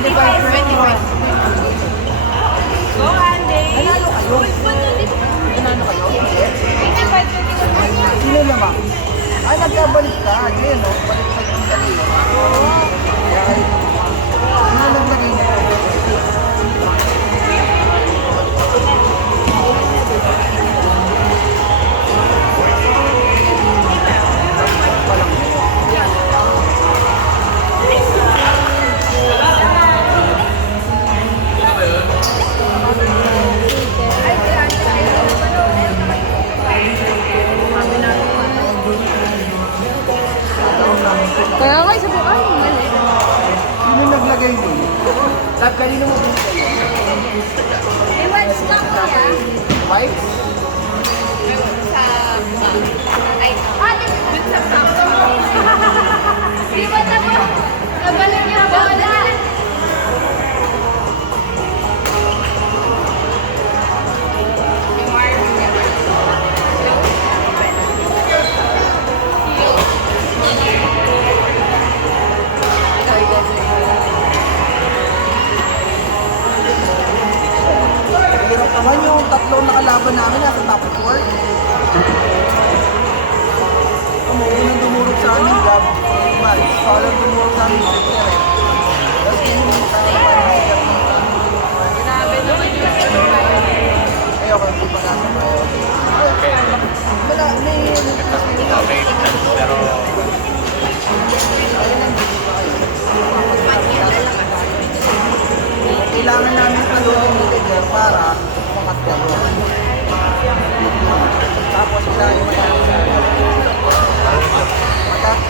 25. Go, Andy! Nanalo kayo? Nanalo kayo? Sino naman? Ay, nagkabalik ka. Ayun, no? Balik ka yung dali. Ano naglagay niya? Kaya nga, sabi ko, ay, mali. Sino naglagay mo? Lab, kanino mo bin kayo? May what's lang kuya? Wipes? Sa... Ay, dun sa pampa. Di ba nabalot yung bola? Hirap naman yung tatlong nakalaban namin nasa top 4. May unang dumurog sa amin, Gab. Mas, parang dumurog sa amin, Peter. Tapos yung sa Grabe naman yung ayoko, hindi pa nasa wala, may... Pero Kailangan namin talungin ni Liger para makatalo. Tapos sila yung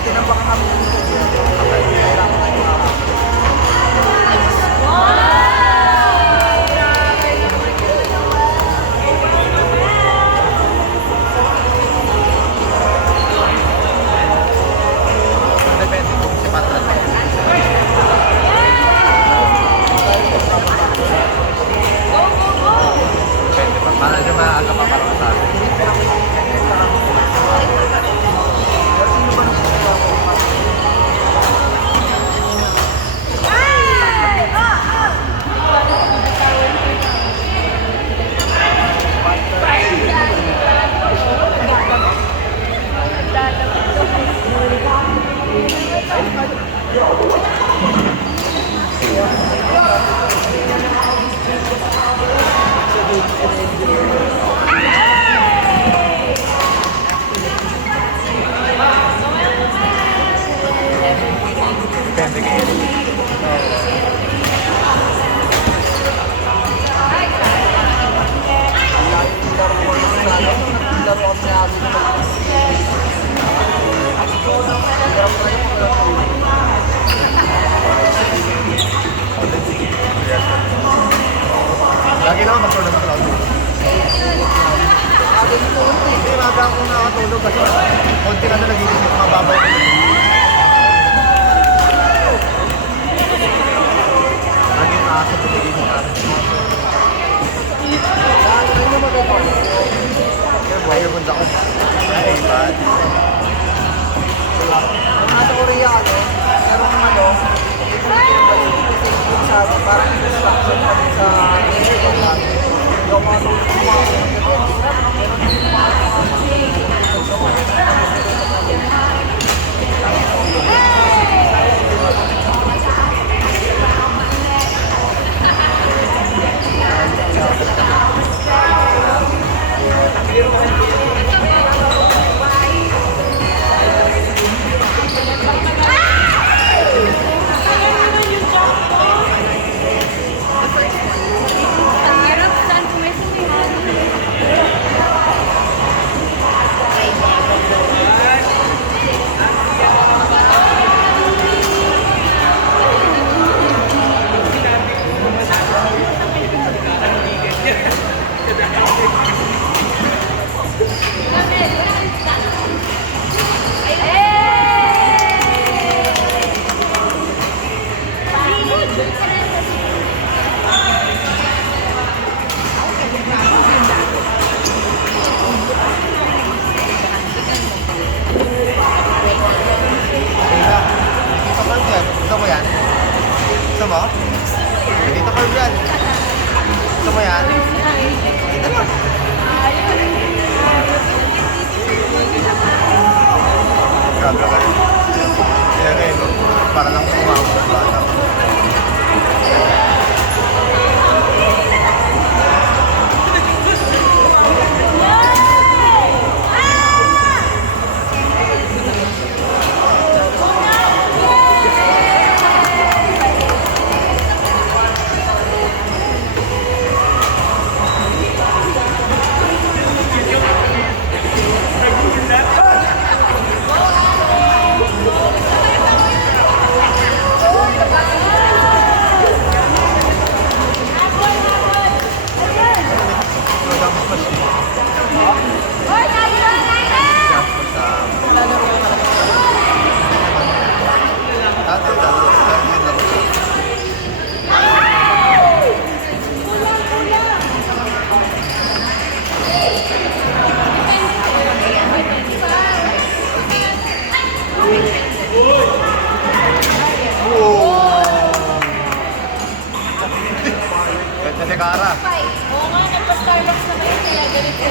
tinambakan kami ni Liger. Kailangan tayo depende kung si Patras na. Depende pa. Para siya maaga pa para sa atin. Depende kay Eric. Lagi naman magtulog sa cloud. Hindi, maga akong nakatulog kasi konti na nagiging mababaw ko. Lagi yung nakasap ko nagiging Airpods ako. Ay, bad. Nasa Korea ano, merong ano, sabi parang instruction kami sa yung mga tulog ng mga hirap saan kumesihan. Gusto mo yan? Gusto mo? curve yan. Gusto mo yan? Grabe ka rin. Kaya ngayon, no? Para lang kumawag sa bata. Ganda ni Cara. Oo nga, nagpa-Starbucks na kayo, kaya ganito.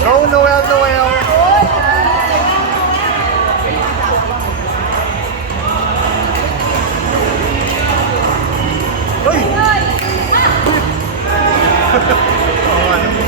Go, Noel, Noel! Uy! Oo nga, no?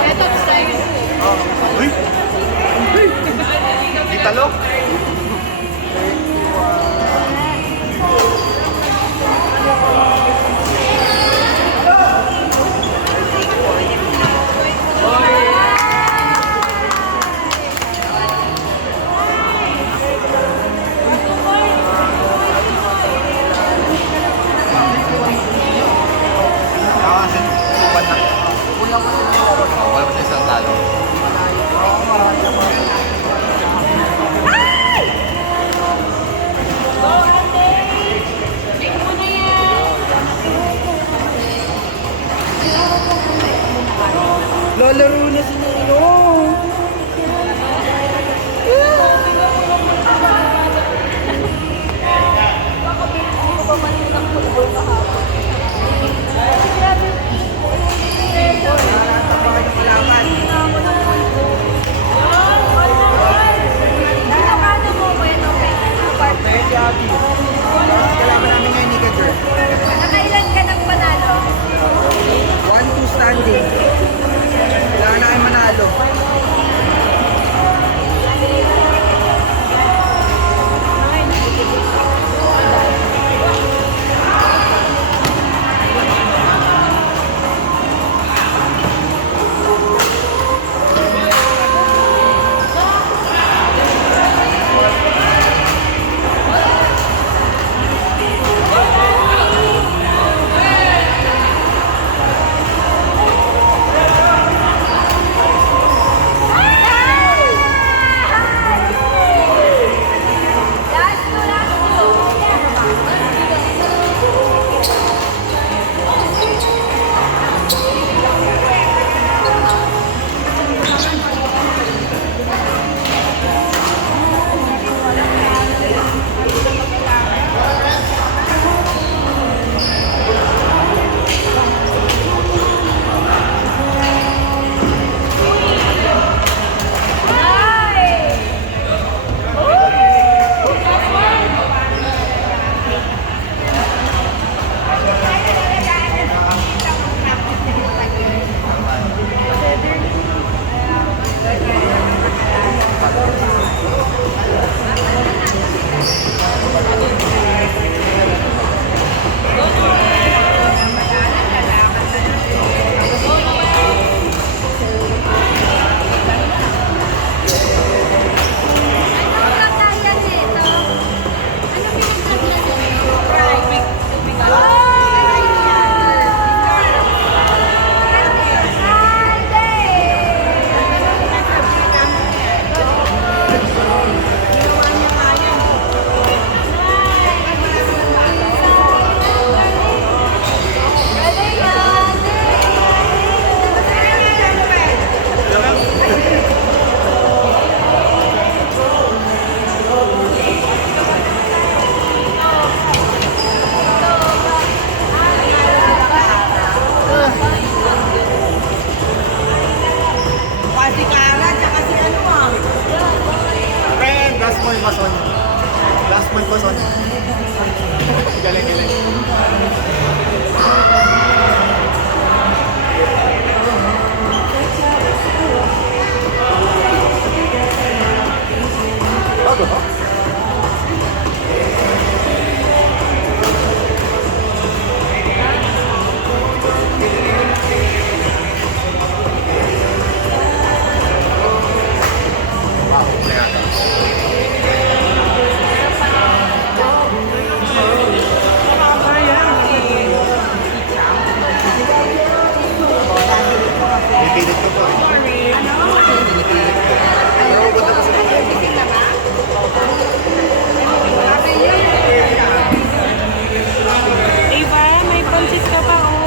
Ito, style ko. Uy! Di talo? Nakasin, tupan na. Wala pa siya isang talo. Lalaro na si Nino. Kaya si Abby. Kailangan namin ngayon ni Kajer. Nakailan ka ng panalo? 1-2 standing. Kailangan namin manalo. mason. Last month mason. Galing, galing. Bago ba? Pinipilit ko po. Pero maganda kasi Eva, may pansit ka pa, oh.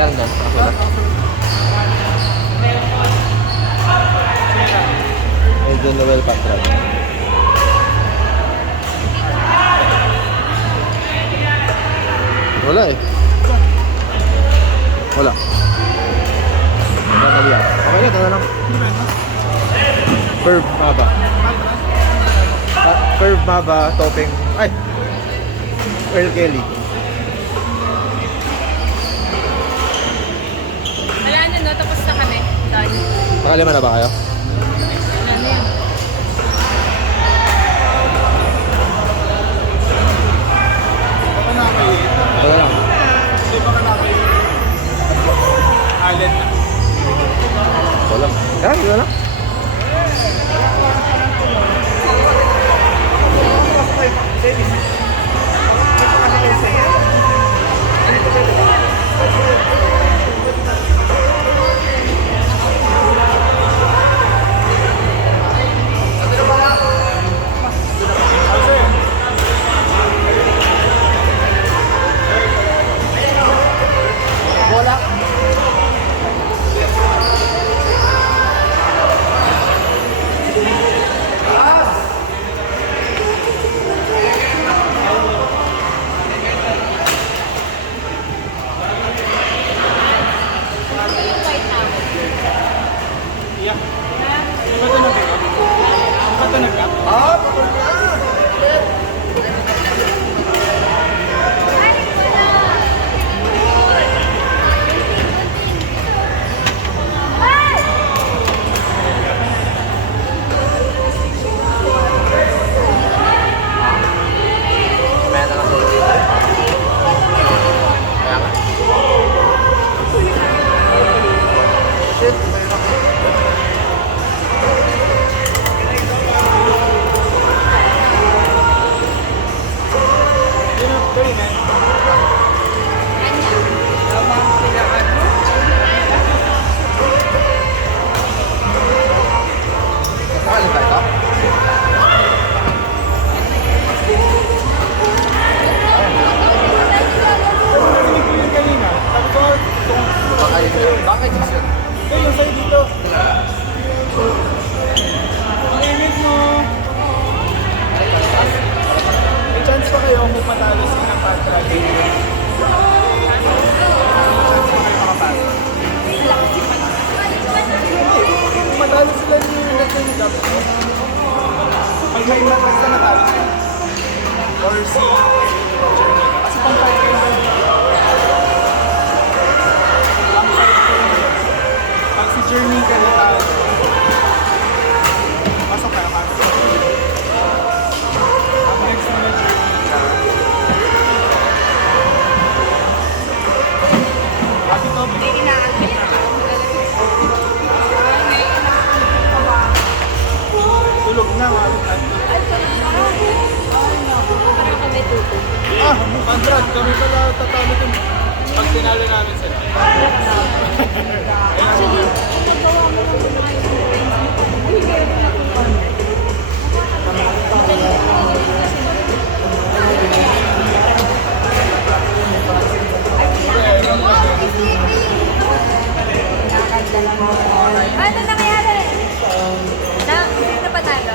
Meron doon, nakasulat. Medyo Noel Patral. Wala eh. Wala. Wala kali yan. Okay na, ito na lang. Curve Maba. Curve Maba, topping. Ay! Earl Kelly. Wala na, no? Tapos na kami. Done. Nakalima na ba kayo? Wala na yan. Wala lang. Hindi ba ka namin island na? Wala. Yan, wala lang. Bakit yun? Yung sa'yo dito. Ang imig mo. May chance pa kayo kung matalo si Patra. Natalo sila yung nag-training camp. Pag may basta natalo sila. Or si Journey. Kasi pang 5K na. Pang 5K na. Pag si Journey ka natalo. Pasok ka na pasok. Ang next na Journey ka. Happy topic. Tulog na, Ah, Conrad, kami pala tatalo dun. Pag tinalo namin sila. Actually, paggawa mo ng mga Ano nangyari? Sino panalo?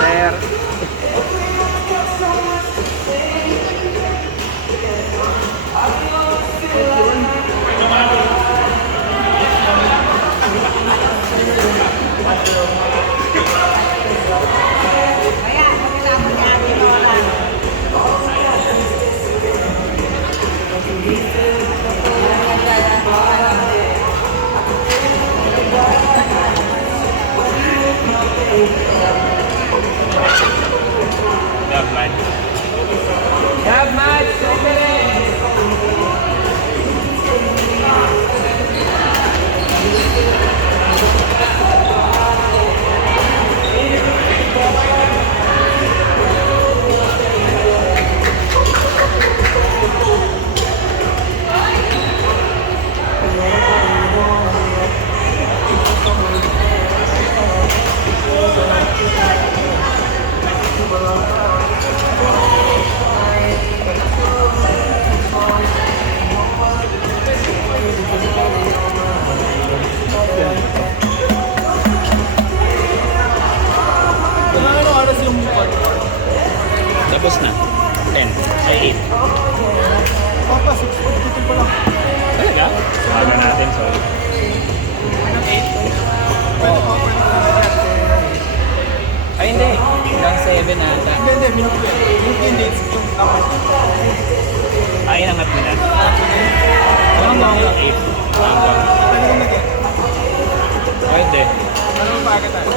Sir. Have match. Ano oras yung mukha? Tapos na. 10. Ay, 8. Papa, 6:42 pa lang. Talaga? Aga natin, sorry. Pwede pa, pwede pa. Ay, hindi. Hanggang 7 ata. Hindi, minuto yan. Yung dates, yung tapos. Ay, nangat mo na. Hanggang 8. Hanggang. Pwede kong nag-get. Pwede. Ano pa agad tayo?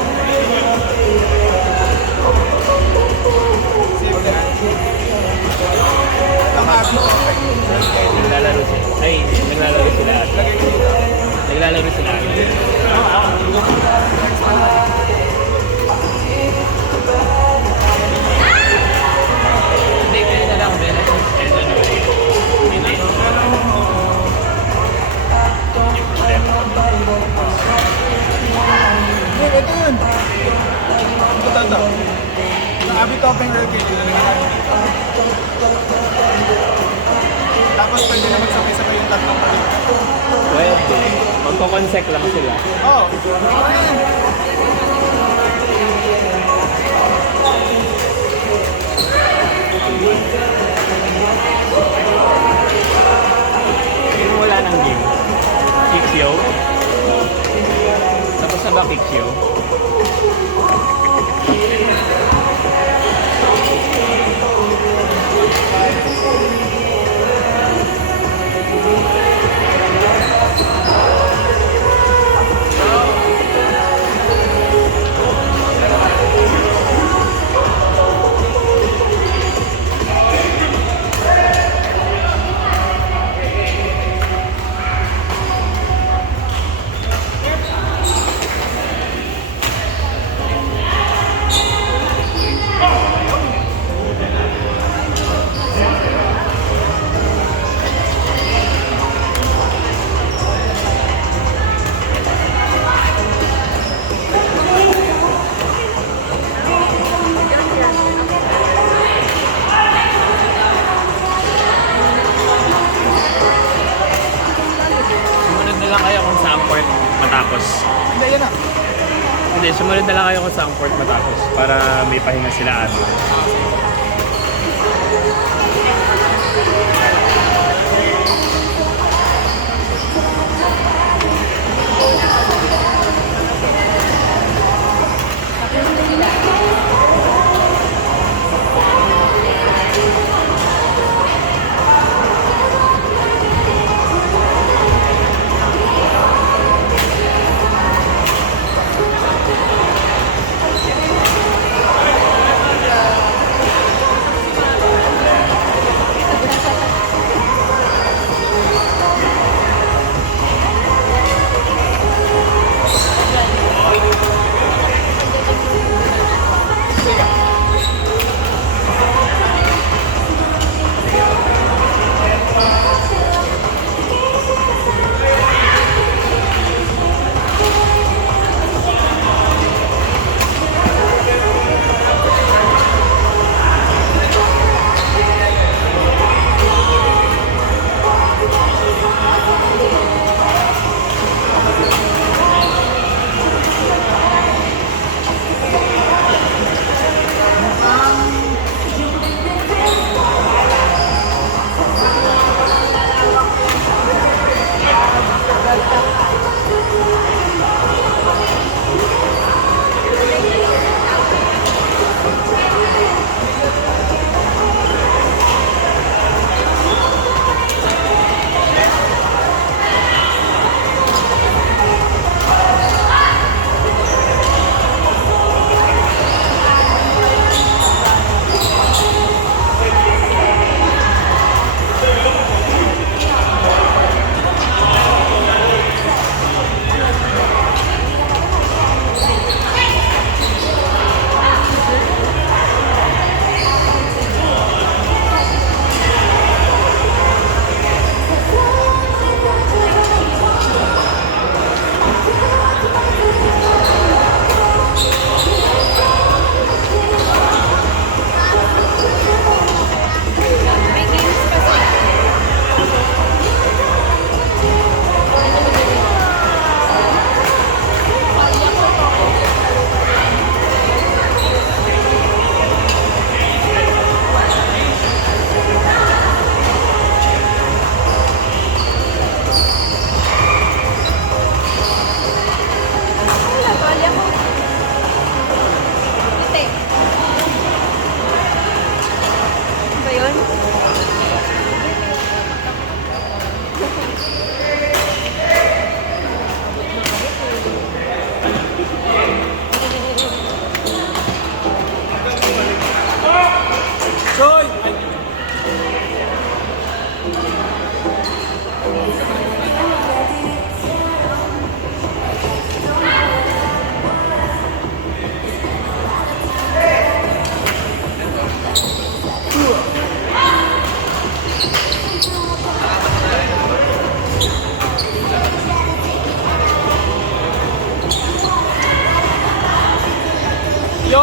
Save na. Ang happy topic. Naglalaro sila. Ay, naglalaro sila. Lagay ko dito. Naglalaro sila. Hindi, kayo na lang. Hindi. Hindi, ito yun. Ito. Ang happy topic real cake. Tapos pwede na magsabay-sabay yung tatlong palit. Pwede. Magkakonsek lang sila. Oo. Pero wala nang game. Kikyo. Tapos na ba Kikyo? lang kayo kung saan port matapos. Hindi, yan na. Hindi, sumunod na lang kayo kung saan port matapos para may pahinga sila at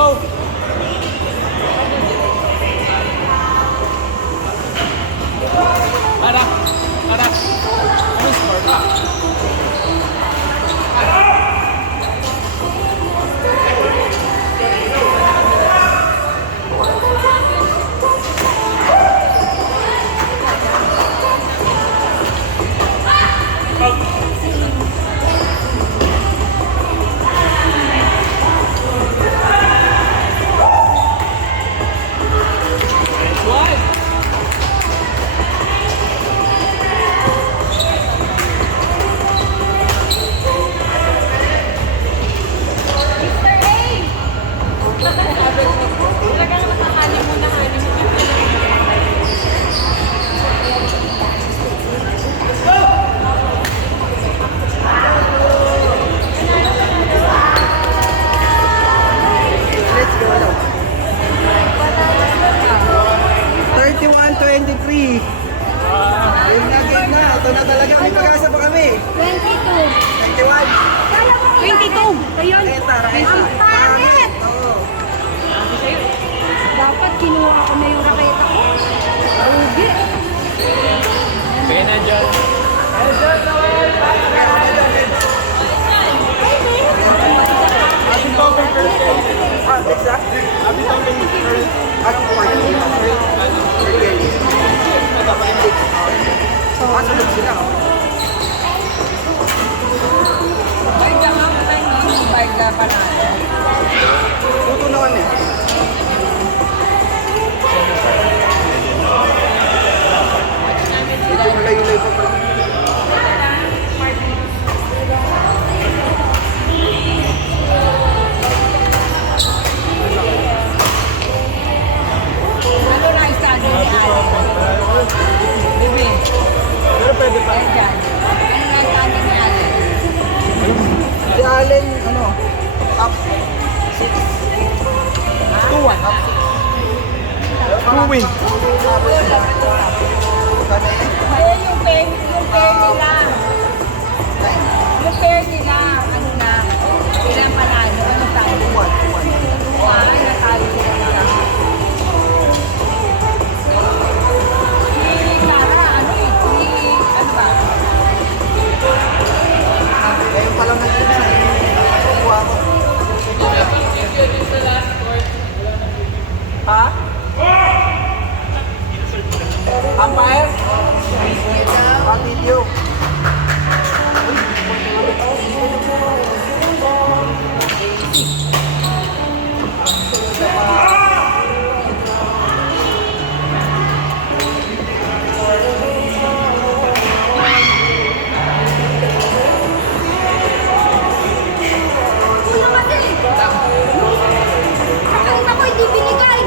Go! Anak! Anak! Ano score ka? Mr. A! Talagang nakakalim mo na halim mo. Let's go now. 31-23. Game na, game na. Ito na talaga. May pag-asa pa kami. 22. 21. Kala mo 22. Ayun. Raketa, raketa. Ang pangit! Oo. Dapat kinuha ko na yung raketa ko. Rugi. Kaya na dyan. Ah, exact. Anong part? Sunod sila. Tutunawan eh. Medyo malayo-layo pa pala. Ano na istado ni Alan? Bibi. Pero pwede pa. Ano na istado ni Alan? Si Allen, ano, top 6. 2-1. Top 6. 2 win. Ayun yung pair nila. Yung pair nila, ano na, ilang panalo, ano tayo? 2-1. Natalo sila nila. Si Clara, ano ba? Ngayon pa lang nag-ina. Kuha ko. Ha? Umpire? Video. Kulang kasi. Kanina ko hindi binigay.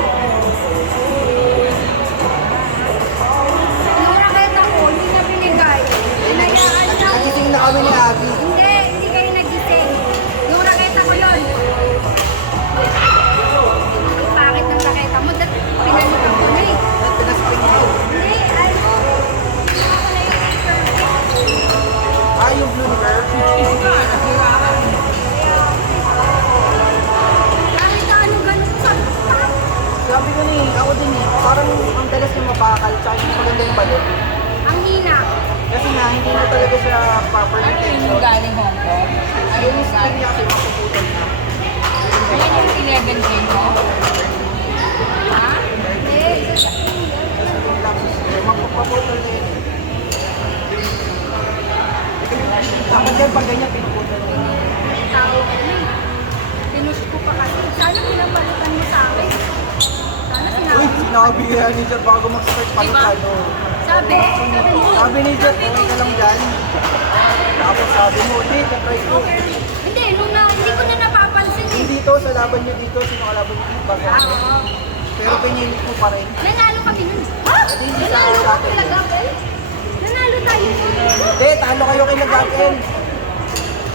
Yung raketa ko, hindi na binigay. Hinayaan niya. Nagising na kami ni Abby. Hindi kayo nagising. Yung raketa ko yun. Ang pangit ng raketa mo. Pinalitan ko na eh. Pinaspin ko. Hindi, ay. Kinuha ko na yung Ah, yung blue curve. kahit ano ganun sa Sabi ko ni, ako din eh, parang ang dalas yung mapakal, tsaka yung maganda yung balon. ang hina. Kasi na, hindi na talaga siya properly tension. galing Hong Kong? Yung spring niya kasi mapuputol na. Yan yung 11 game mo? Ha? Hindi, isa sa Mapuputol na yun. Dapat yan, pag ganyan, pinuputol na yun. tao ko na eh. Pinush ko pa kasi. Sana pinapalutan mo sa akin. Sana Uy, sinabi. sinabi yan ni Jet bago mag-start palutado. Sabi mo. Sabi ni Jet, okay ka lang dyan. Tapos sabi mo, hindi, try ko. Hindi, hindi ko na napapansin eh. Hindi dito, sa laban nyo dito, sino kalaban nyo dito? Oo. Pero pinilit mo pa rin. Nanalo kami nun. Ha? Hindi Nanalo sa kami atin. nag-apel? Nanalo tayo nun. Hindi, talo kayo kay Nag-Apple.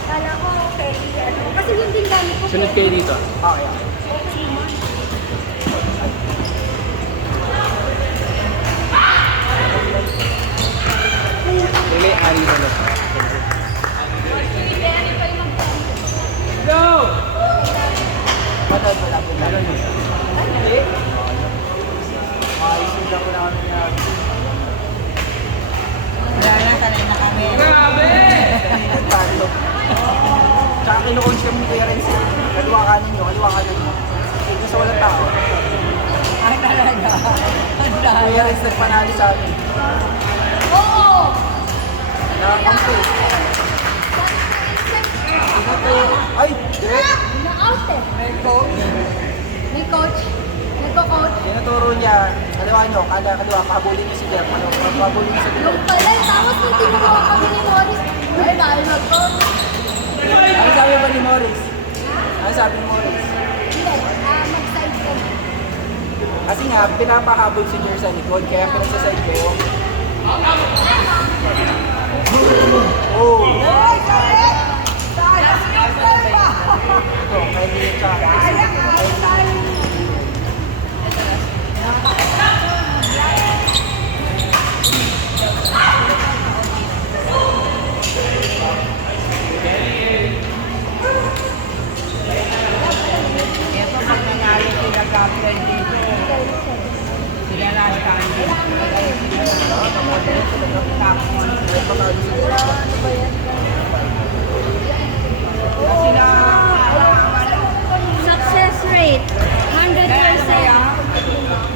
Kala ko, okay. Ano, kasi yung din gamit ko. Sunod kayo dito. Okay. May ari na lang. Manood mo lang. kino-coach kami ni Kuya Renz. Kaliwa kanan nyo, kaliwa kanan nyo. Dito sa walang tao. Ay, talaga. Ang dami. Kuya Renz nagpanalo sa amin. Oo! Nakakampo. Ay, direct. Na-out eh. May coach. May coach. Nagko-coach. Tinuturo niya, kaliwa nyo, kaliwa, pahabulin niyo si Jeff. Pahabulin niyo si Jeff. Yung pala, tapos nung tinuha kami ni Morris. Ay, dahil mag-coach. Ano sabi ba ni Morris? Ano sabi ni Morris? Hindi, mag-side ko. Kasi nga, pinapahabol si Jer sa likod, kaya pinagsaside ko. Oh! Ito, kaya hindi siya. Ito, pag nanalo sila captain dito, sila last time. Success rate, 100%.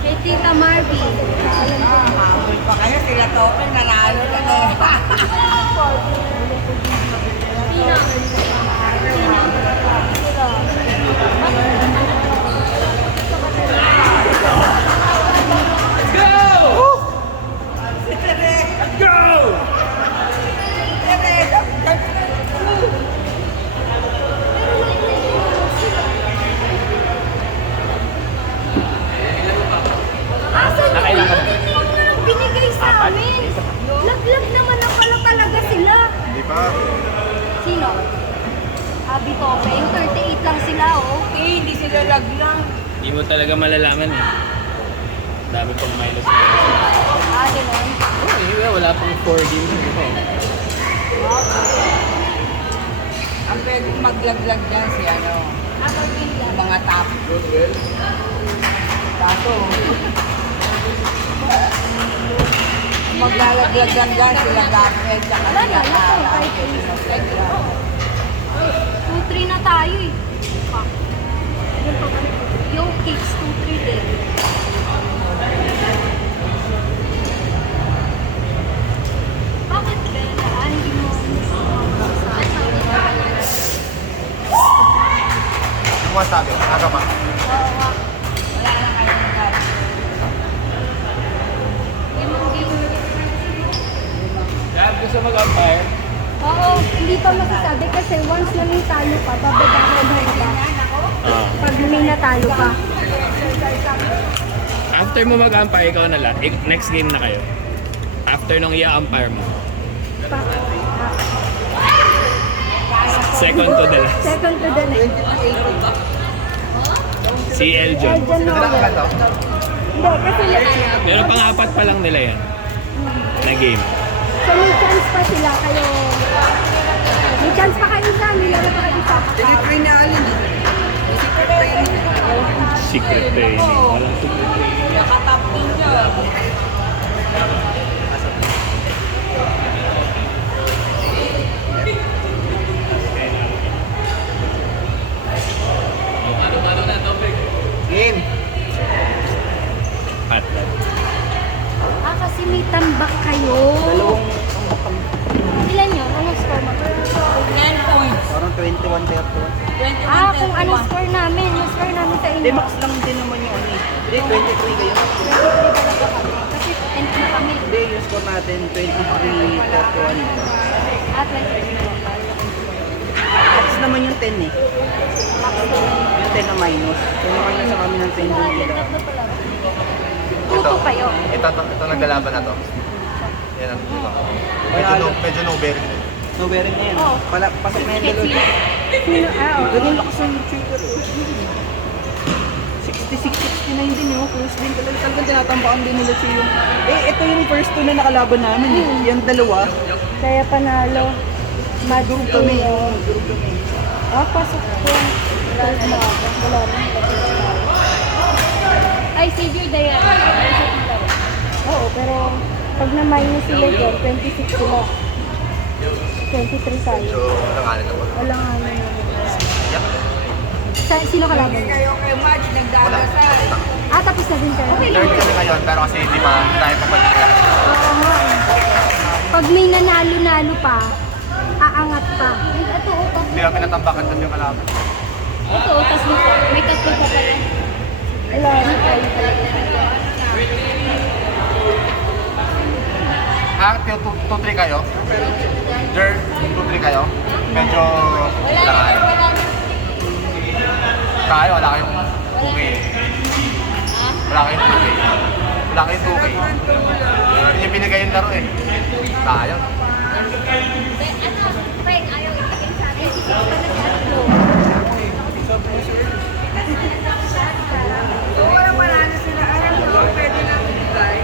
Kay Tita Marby. Habol pa kayo, sila Tope, nanalo na na. Tina. Asan yung Nakailan ka na? uniform na binigay sa amin? Laglag naman na pala talaga sila. Hindi pa. Sino? Abi Tope, yung 38 lang sila, oh. Eh, hindi sila laglang. Hindi mo talaga malalaman eh. Dami pang minus. Ah, gano'n. Oh, anyway, wala pang 4 games. Ang pwedeng maglaglag dyan si ano, yung mga top. Kaso, maglalaglag lang dyan sila Gabriel tsaka Wala sila na, Tara. kahit 2-3 na tayo eh. Ah. Yung kicks, 2-3 din. Bakit Bella? Hindi mo Ano nga sabi? Aga pa. Oo nga. Wala na kayo ng Gabriel. Limang game. Gab, gusto mag-umpire? Oo, hindi pa masasabi kasi once na may talo pa, babagyan mo pa. Pag may natalo pa. After mo mag-umpire, ikaw na lang. Next game na kayo. After nung i-umpire mo. Second to the last. Second to the next. Si Eljon. Eljon Noel. Hindi, kasi Pero pang-apat pa lang nila yan. Na game. so may chance pa sila kayo. May chance pa kayo sa amin, meron pa kayo isa. Delivery na alin eh. Secret training. Walang secret training. Nakatap din niya. Game. Pat. Ah, kasi may tambak kayo. Dalawang tambak kami. Ilan yun? Anong score mo? 10 points. Parang 21-31. 21, Ah, kung anong score namin. Yung score namin sa Hindi, inyo. max lang din naman yung ano eh. Hindi, 23 kayo. 23 talaga kami. Kasi end na kami. Hindi, yung score natin 23-41. Ah, 23. Max naman yung 10 eh. Yung 10 na minus. Yung minus sa kami ng 10 doon nila. Tuto kayo. Ito naglalaban na to. Yan ang diba? Medyo no bearing din. No bearing na yan. Oo. Pasok na yung dalawa. Sino? Ah, oo. Ganun lakas ng trigger eh. 66-69 din yun. Close din talaga. Talagang tinatambakan din nila siya yung... Eh, ito yung first two na nakalaban namin eh. Yung dalawa. Kaya panalo. Durog kami. Durog kami. Ah, pasok ko. Wala na. Wala na. Ay, Xavier Dayan. Oo, pero pag na-minus sila dyan, 26 sila. 23 tayo. So, nangalan naman. Wala nga naman. Sino kalaban Hindi mo? kayo kay Marge nagdadasal. Tapos na din kayo. Third kami ngayon, pero kasi hindi pa tayo papalit. Oo nga. Pag may nanalo-nalo pa, aangat pa. Ito, Hindi kami natambakan doon yung kalaban. ito, tatlo pa. May tatlo pa pala. Wala, hindi tayo talaga. Ah, 2-3 kayo? Jer, 2-3 kayo? Medyo wala kayo. Tayo, wala kayong 2K. Wala kayong 2K. Wala kayong 2K. Hindi niyo binigay yung laro eh. Tayo. Frank, ayaw ibigay sa akin. Isip pa na tatlo. Kung walang manalo sila, alam mo, pwede na bigay.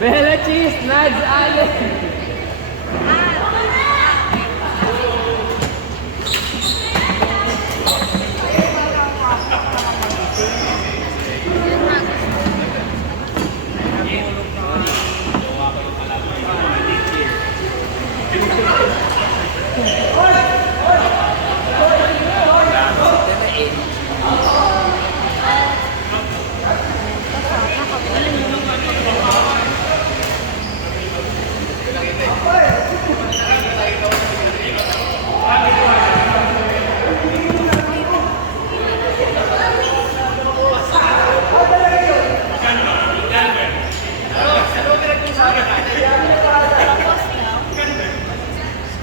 Bella Cheese, Nads, Ale.